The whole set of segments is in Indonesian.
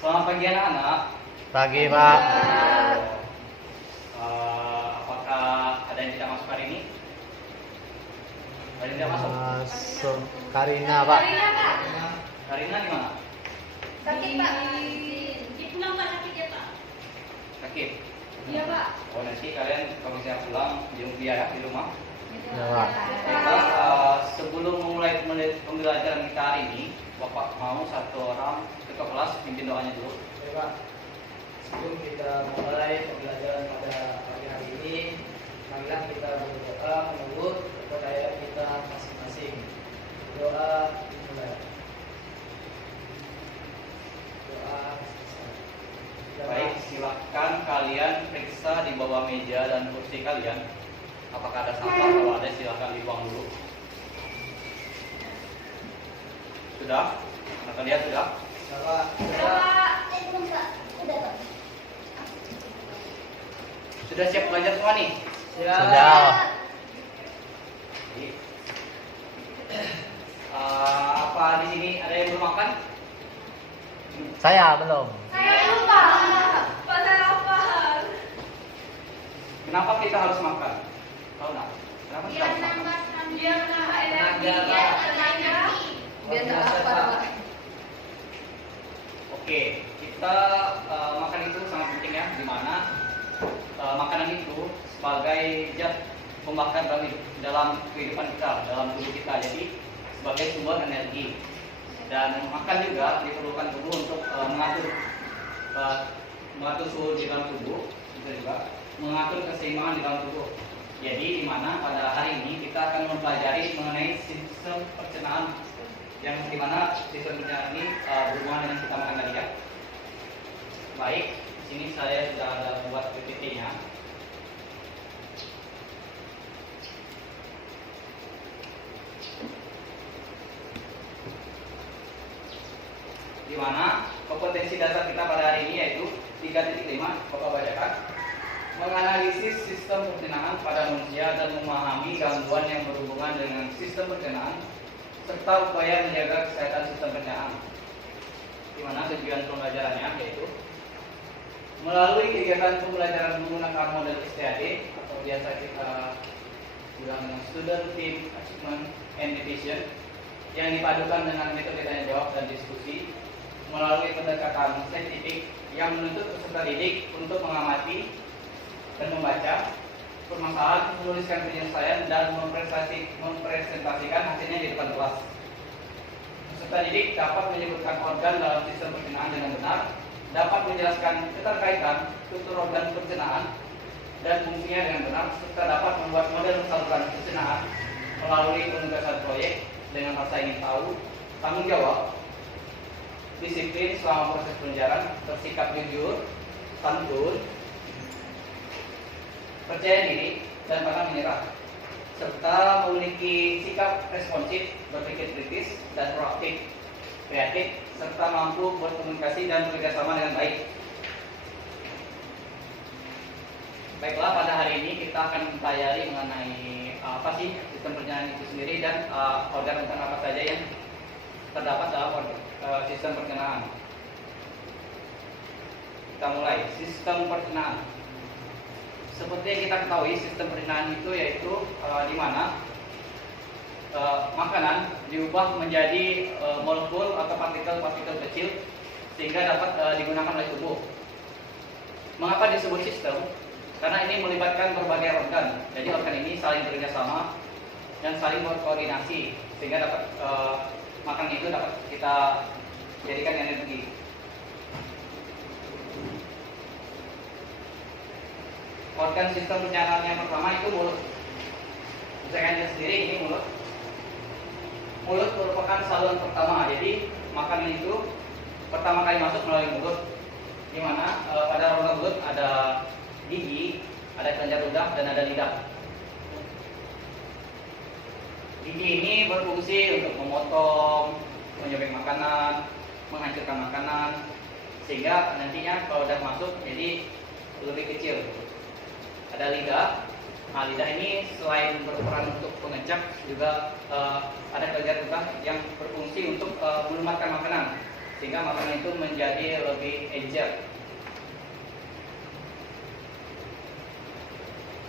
Selamat pagi anak-anak. Pagi, Pak. Apakah ada yang tidak masuk hari ini? Ada yang tidak masuk? Masuk Karina, Pak. Karina di mana? Sakit, Pak. Di pulang, Pak. Sakit ya, Pak. Sakit. Iya, Pak. Oh, nanti kalian kalau misalnya pulang jenguk dia ya di rumah. Ya, Pak. Kita sebelum memulai pembelajaran kita hari ini, Bapak mau satu orang ketua kelas pimpin doanya dulu. Oke, Pak. Sebelum kita mulai pembelajaran pada pagi hari ini, marilah kita berdoa menurut kepercayaan kita masing-masing. Doa dimulai. Doa. Baik, silakan kalian periksa di bawah meja dan kursi kalian. Apakah ada sampah? Kalau ada silakan dibuang dulu. Sudah? Anak kalian sudah? Bapak, Belum, Pak. Udah, Pak. Sudah siap belajar semua nih? Sudah. Jadi, apa di sini ada yang belum makan? Saya belum. Saya lupa. Pak, saya lapar. Kenapa kita harus makan? Tahu nggak? Kenapa kita harus makan? Biar nambah energi. Biar nggak lapar, Pak. Oke, kita makan itu sangat penting ya, di mana makanan itu sebagai zat pembakar dalam kehidupan kita, dalam tubuh kita. Jadi sebagai sumber energi. Dan makan juga diperlukan tubuh untuk mengatur suhu di dalam tubuh, bisa juga mengatur keseimbangan di dalam tubuh. Jadi di mana pada hari ini kita akan mempelajari mengenai sistem pencernaan, yang dimana sistem pencernaan ini berhubungan dengan kita makan tadi ya. Baik, di sini saya sudah ada buat PPT-nya. Di mana kompetensi dasar kita pada hari ini yaitu 3.5, Bapak bacakan. Menganalisis sistem pencernaan pada manusia dan memahami gangguan yang berhubungan dengan sistem pencernaan serta upaya menjaga kesehatan sistem pencernaan. Di mana tujuan pembelajarannya yaitu melalui kegiatan pembelajaran menggunakan model STAD atau biasa kita bilang dengan Student Team Achievement and Division, yang dipadukan dengan metode tanya jawab dan diskusi melalui pendekatan saintifik yang menuntut peserta didik untuk mengamati dan membaca permasalahan, menuliskan penyelesaian dan mempresentasikan hasilnya di depan kelas. Peserta didik dapat menyebutkan organ dalam sistem pencernaan dengan benar, dapat menjelaskan keterkaitan struktur organ pencernaan dan fungsinya dengan benar, serta dapat membuat model saluran pencernaan melalui penugasan proyek dengan rasa ingin tahu, tanggung jawab, disiplin selama proses pelajaran, bersikap jujur, santun, percaya diri, dan pantang menyerah, serta memiliki sikap responsif, berpikir kritis, dan proaktif, kreatif, serta mampu berkomunikasi dan bekerjasama dengan baik. Baiklah, pada hari ini kita akan mempelajari mengenai apa sih sistem pencernaan itu sendiri dan organ-organ apa saja yang terdapat dalam sistem pencernaan. Kita mulai sistem pencernaan. Seperti yang kita ketahui, sistem pencernaan itu yaitu di mana makanan diubah menjadi molekul atau partikel-partikel kecil sehingga dapat digunakan oleh tubuh. Mengapa disebut sistem? Karena ini melibatkan berbagai organ. Jadi organ ini saling bekerja sama dan saling berkoordinasi sehingga dapat makanan itu dapat kita jadikan energi. Organ sistem pencernaan yang pertama itu mulut. Misalkan sendiri ini mulut. Mulut merupakan saluran pertama. Jadi makanan itu pertama kali masuk melalui mulut. Di mana pada rongga mulut ada gigi, ada kelenjar ludah, dan ada lidah. Gigi ini berfungsi untuk memotong, menyobek makanan, menghancurkan makanan, sehingga nantinya kalau sudah masuk jadi lebih kecil. Ada lidah. Nah, lidah ini selain berperan untuk pengecak, juga ada kelenjar ludah yang berfungsi untuk melumatkan makanan sehingga makanan itu menjadi lebih encer.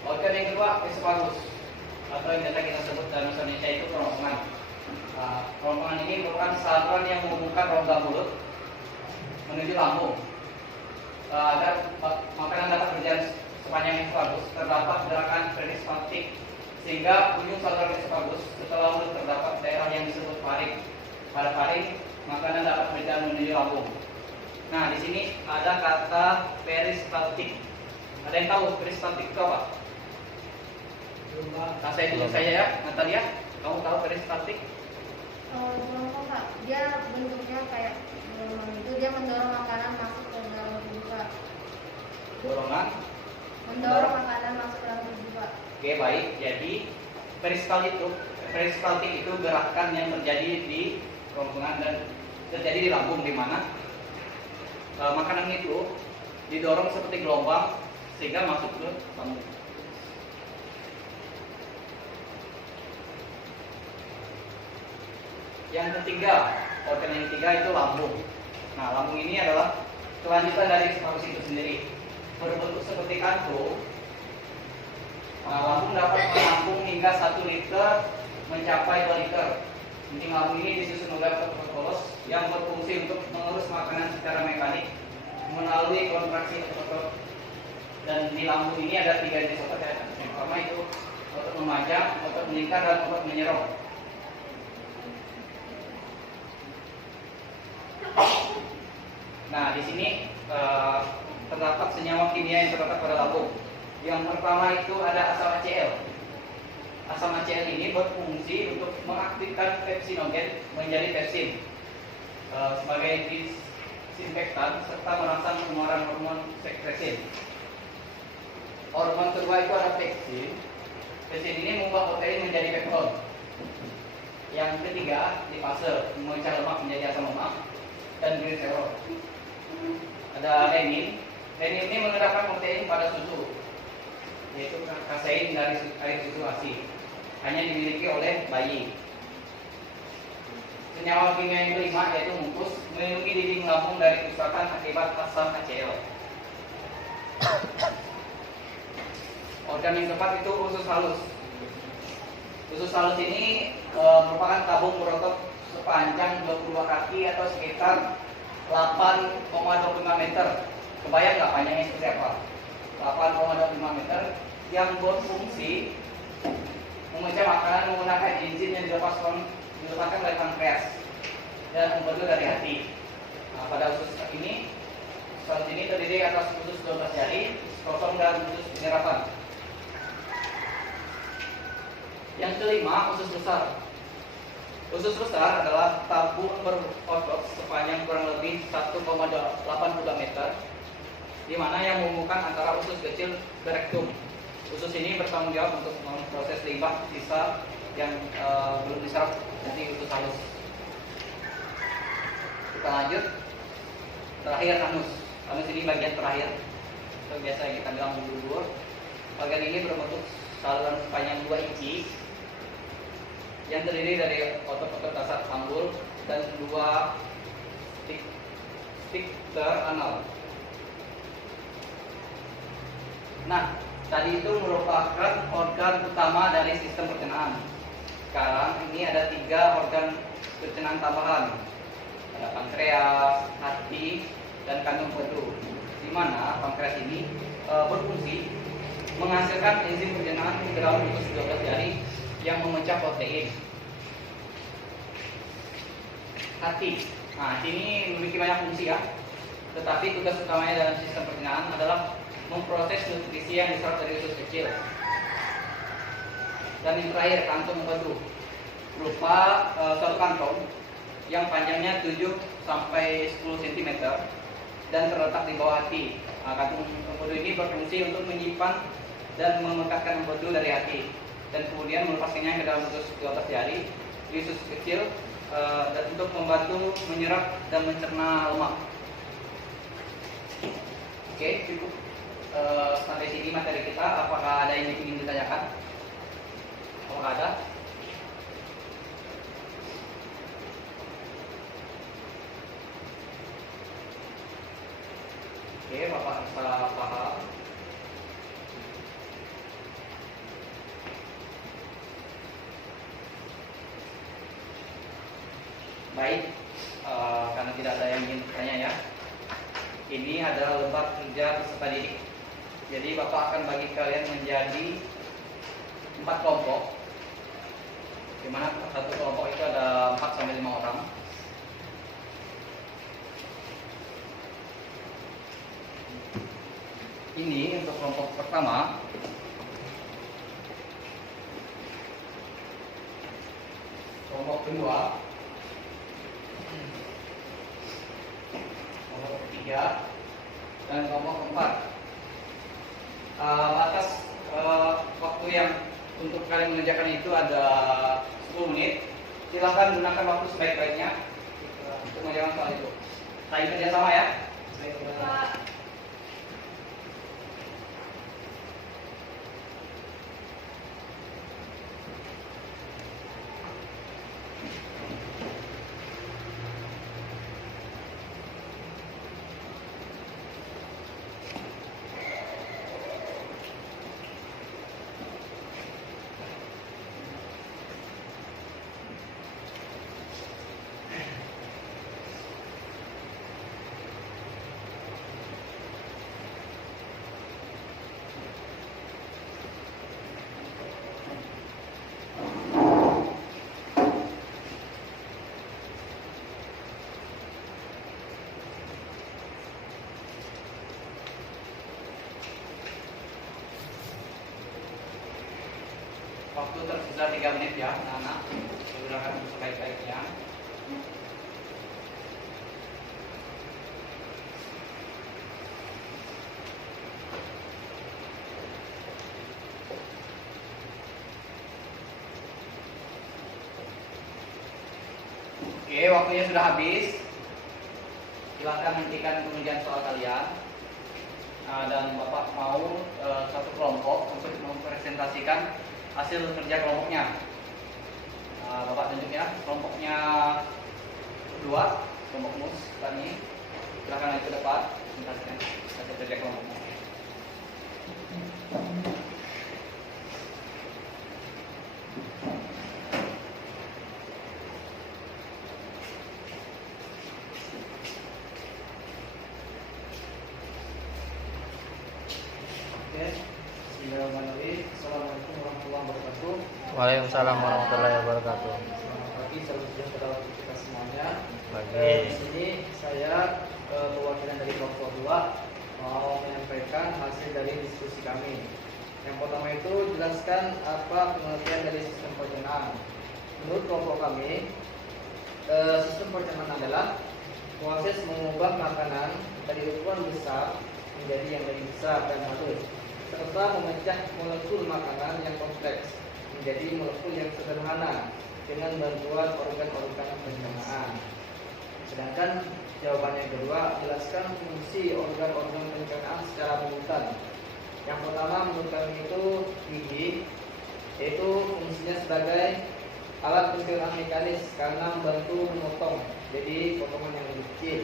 Organ yang kedua, esophagus, atau yang biasa kita sebut dalam bahasa Indonesia itu kerongkongan. Kerongkongan ini merupakan saluran yang menghubungkan rongga mulut menuju lambung. Agar makanan dapat berjalan sepanjang esophagus, terdapat gerakan peristaltik, sehingga ujung saluran esophagus setelah mulut terdapat daerah yang disebut faring. Pada faring, makanan dapat berjalan menuju lambung. Nah, di sini ada kata peristaltik. Ada yang tahu peristaltik itu apa? Nah, saya tunjuk saja ya, Natalia. Kamu tahu peristaltik? Kok Pak, dia bentuknya kayak itu, dia mendorong makanan masuk ke dalam tubuh Pak. Dorongan. Mendorong makanan masuk ke dalam tubuh Pak. Oke, baik. Jadi peristaltik itu gerakan yang terjadi di kerongkongan dan terjadi di lambung, di mana makanan itu didorong seperti gelombang sehingga masuk ke lambung. Yang ketiga, organ yang ketiga itu lambung. Nah, lambung ini adalah kelanjutan dari esophagus itu sendiri. Berbentuk seperti kantung. Lambung dapat menampung hingga 1 liter mencapai 2 liter. Inti lambung ini disusun oleh otot polos yang berfungsi untuk mengurus makanan secara mekanik melalui kontraksi otot. Dan di lambung ini ada 3 jenis otot ya. Yang pertama itu otot memanjang, otot melingkar, dan otot menyerong. Nah, di sini terdapat senyawa kimia yang terdapat pada lambung. Yang pertama itu ada asam HCl. Asam HCl ini berfungsi untuk mengaktifkan pepsinogen menjadi pepsin sebagai disinfektan serta merangsang pengeluaran hormon sekresin. Hormon kedua itu ada peksin. Peksin ini mengubah protein menjadi peptide. Yang ketiga lipase, memecah lemak menjadi asam lemak, dan gliserol. Ada renin. Renin ini mengendapkan protein pada susu, yaitu kasein dari air susu ASI. Hanya dimiliki oleh bayi. Senyawa kimia yang kelima yaitu mukus, melindungi dinding lambung dari kerusakan akibat asam HCl. Organ yang keempat itu usus halus. Usus halus ini merupakan tabung berotot sepanjang 22 kaki atau sekitar 8,25 meter. Kebayang nggak panjangnya seperti apa? 8,25 meter yang berfungsi memecah makanan menggunakan enzim yang dilepaskan oleh pankreas dan empedu dari hati. Nah, pada usus ini terdiri atas usus 12 jari, kosong, dan usus penyerapan. Yang kelima, usus besar. Usus besar adalah tabung berotot sepanjang kurang lebih 1,82 meter, di mana yang menghubungkan antara usus kecil dan rektum. Usus ini bertanggung jawab untuk memproses limbah sisa yang belum diserap dari usus halus. Kita lanjut. Terakhir anus. Anus ini bagian terakhir. Itu biasa yang kita bilang bubur. Bagian ini berbentuk saluran sepanjang 2 inci yang terdiri dari otot-otot dasar panggul dan 2 sphincter anal. Nah, tadi itu merupakan organ utama dari sistem pencernaan. Sekarang ini ada 3 organ pencernaan tambahan. Ada pankreas, hati, dan kandung empedu. Di mana pankreas ini berfungsi menghasilkan enzim pencernaan di dalam usus 12 jari yang memecah protein. Hati. Nah, ini memiliki banyak fungsi ya. Tetapi tugas utamanya dalam sistem pencernaan adalah memproses nutrisi yang diserap dari usus kecil. Dan yang terakhir, kantung empedu, berupa suatu kantong yang panjangnya 7 sampai 10 cm dan terletak di bawah hati. Nah, kantung empedu ini berfungsi untuk menyimpan dan memekatkan empedu dari hati, dan kemudian melepaskannya ke dalam usus 12 jari di usus kecil, dan untuk membantu menyerap dan mencerna lemak. Oke, cukup sampai sini materi kita. Apakah ada yang ingin ditanyakan? Apakah ada? Oke, Bapak salah paham. Baik, karena tidak ada yang ingin bertanya ya. Ini adalah lembar kerja peserta didik. Jadi Bapak akan bagi kalian menjadi 4 kelompok, di mana satu kelompok itu ada 4 sampai 5 orang. Ini untuk kelompok pertama. Kelompok kedua. Kelompok ketiga. Dan kelompok keempat. Batas waktu yang untuk kalian mengerjakan itu ada 10 menit. Silahkan gunakan waktu sebaik-baiknya untuk mengerjakan soal itu. Saling kerjasama ya. Pak. Waktu tersisa 3 menit ya, anak-anak. Gunakan sebaik-baiknya. Oke, waktunya sudah habis. Silahkan hentikan pengerjaan soal kalian. Dan Bapak mau satu kelompok untuk mempresentasikan hasil kerja kelompoknya. Bapak tunjuk ya, kelompoknya kedua, kelompok mus tadi. Silahkan naik ke depan, presentasikan hasil kerja kelompoknya. Oke, bismillahirrahmanirrahim. Assalamualaikum warahmatullahi wabarakatuh. Waalaikumsalam warahmatullahi wabarakatuh. Selamat pagi, salam sejahtera untuk kita semuanya. Pagi. Di sini saya perwakilan dari kelompok 2 mau menyampaikan hasil dari diskusi kami. Yang pertama itu jelaskan apa pengertian dari sistem perencanaan. Menurut kelompok kami, sistem perencanaan adalah proses mengubah makanan dari ukuran besar menjadi yang lebih besar dan halus, serta memecah molekul makanan yang kompleks menjadi molekul yang sederhana dengan bantuan organ-organ pencernaan. Sedangkan jawaban yang kedua, jelaskan fungsi organ-organ pencernaan secara berurutan. Yang pertama menurut kami itu gigi, yaitu fungsinya sebagai alat pencernaan mekanis karena membantu memotong jadi potongan yang lebih kecil.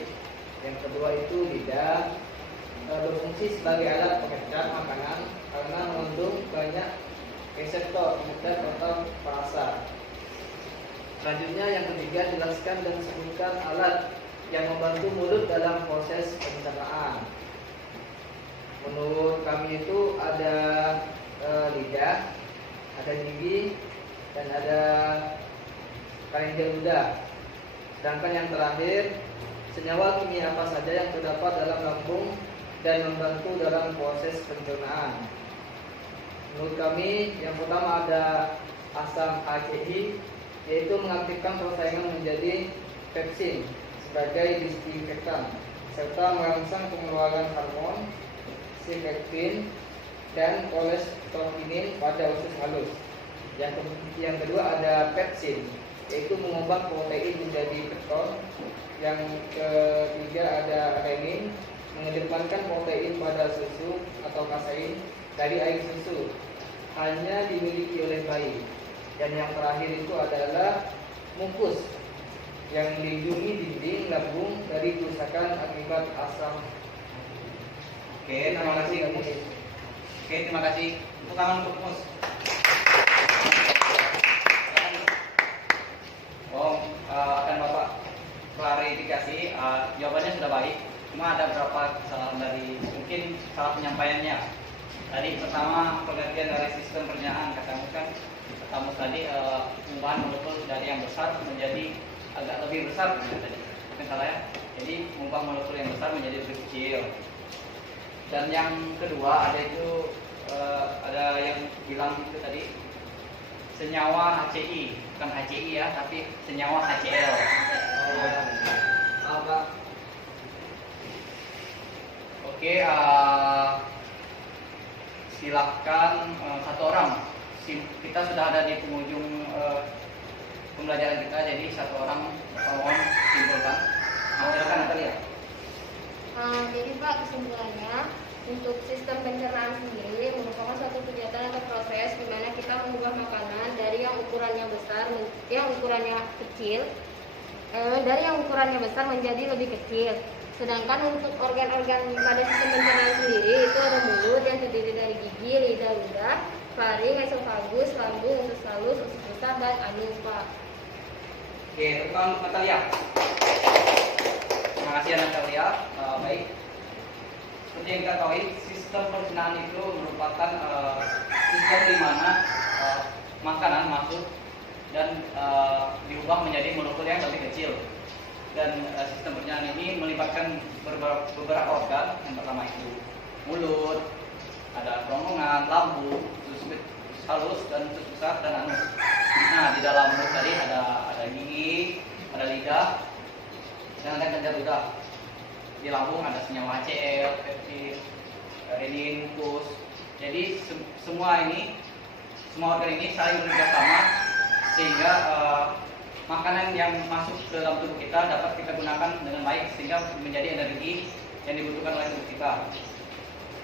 Yang kedua itu lidah, berfungsi sebagai alat pemecah makanan karena mengandung banyak reseptor pengecat atau perasa. Selanjutnya yang ketiga, jelaskan dan sebutkan alat yang membantu mulut dalam proses pencernaan. Menurut kami itu ada lidah, ada gigi, dan ada kelenjar ludah. Sedangkan yang terakhir, senyawa kimia apa saja yang terdapat dalam lambung dan membantu dalam proses pencernaan. Menurut kami, yang pertama ada asam ACI, yaitu mengaktifkan persaingan menjadi pepsin sebagai disinfektan, serta merangsang pengeluaran hormon sifektin dan kolesterolinin pada usus halus. Yang kedua ada pepsin, yaitu mengubah protein menjadi keton. Yang ketiga ada renin, mengedepankan protein pada susu atau kasein dari air susu, hanya dimiliki oleh bayi. Dan yang terakhir itu adalah mukus, yang melindungi dinding lambung dari kerusakan akibat asam Oke, terima kasih Mus. Oke, terima kasih. Tepuk tangan untuk Mus. Akan Bapak klarifikasi. Jawabannya sudah baik. Cuma ada beberapa kesalahan dari mungkin salah penyampaiannya. Tadi pertama pengertian dari sistem perencanaan katamu tadi perubahan molekul dari yang besar menjadi agak lebih besar tadi. Mungkin salah ya. Jadi mengubah molekul yang besar menjadi lebih kecil. Dan yang kedua ada yang bilang itu tadi senyawa HCI, bukan HCI ya, tapi senyawa HCl. Pak. Oke, silakan satu orang. Kita sudah ada di penghujung pembelajaran kita, jadi satu orang mohon simpulkan. Silakan Natalia. Jadi Pak, kesimpulannya untuk sistem pencernaan sendiri merupakan suatu kegiatan atau proses di mana kita mengubah makanan dari yang ukurannya besar, dari yang ukurannya besar menjadi lebih kecil. Sedangkan untuk organ-organ pada sistem pencernaan sendiri itu ada mulut yang terdiri dari gigi, lidah, ludah, faring, esofagus, lambung, usus halus, usus besar, dan anus, Pak. Oke, teman Natalia. Terima kasih Natalia. Baik. Seperti yang kita ketahui, sistem pencernaan itu merupakan sistem di mana makanan masuk dan diubah menjadi molekul yang lebih kecil. Dan sistem pencernaan ini melibatkan beberapa organ. Yang pertama itu mulut, ada kerongkongan, lambung, usus halus, dan usus besar, dan anus. Nah, di dalam mulut tadi ada gigi, ada lidah, dan ada kelenjar ludah. Di lambung ada senyawa HCl, peptid, renin, mukus. Jadi semua organ ini saling bekerja sama sehingga makanan yang masuk ke dalam tubuh kita dapat kita gunakan dengan baik sehingga menjadi energi yang dibutuhkan oleh tubuh kita.